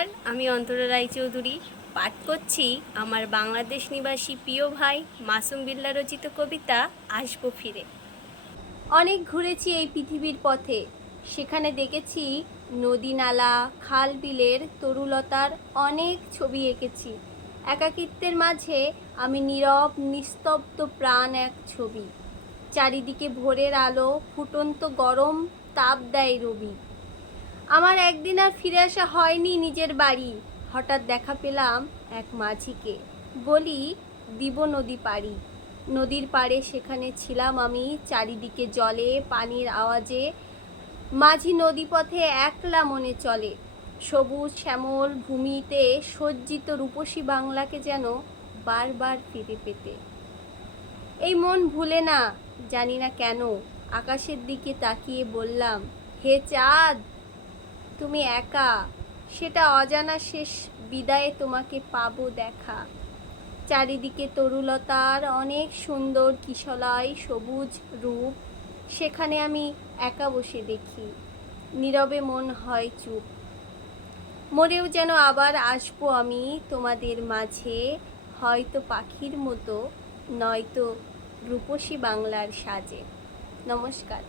নমস্কার, আমি অন্তরা রায়চৌধুরী। পাঠ করছি আমার বাংলাদেশ নিবাসী প্রিয় ভাই মাসুম বিল্লা রচিত কবিতা, আসব ফিরে। অনেক ঘুরেছি এই পৃথিবীর পথে। সেখানে দেখেছি নদী নালা, খাল বিলের তরুলতার অনেক ছবি এঁকেছি। একাকিত্বের মাঝে আমি নীরব, নিস্তব্ধ প্রাণ এক ছবি। চারিদিকে ভোরের আলো, ফুটন্ত গরম, তাপ দেয় রবি। আমার একদিন আর ফিরে আসা হয়নি নিজের বাড়ি। হঠাৎ দেখা পেলাম এক মাঝিকে। বলি, দিব নদী পাড়ি। নদীর পাড়ে সেখানে ছিলাম আমি, চারিদিকে জলে, পানির আওয়াজে। মাঝি নদীপথে একলা মনে চলে। সবুজ শ্যামল ভূমিতে সজ্জিত রূপসী বাংলাকে যেন বারবার ফিরে পেতে। এই মন ভুলে না, জানি না কেন, আকাশের দিকে তাকিয়ে বললাম, হে চাঁদ তুমি একা, সেটা অজানা শেষ বিদায়ে তোমাকে পাবো দেখা। চারিদিকে তরুলতার অনেক সুন্দর কিশলয়, সবুজ রূপ, সেখানে আমি একা বসে দেখি। নীরবে মন হয় চুপ। মরেও যেন আবার আসব আমি তোমাদের মাঝে, হয়তো পাখির মতো, নয়তো রূপসী বাংলার সাজে। নমস্কার।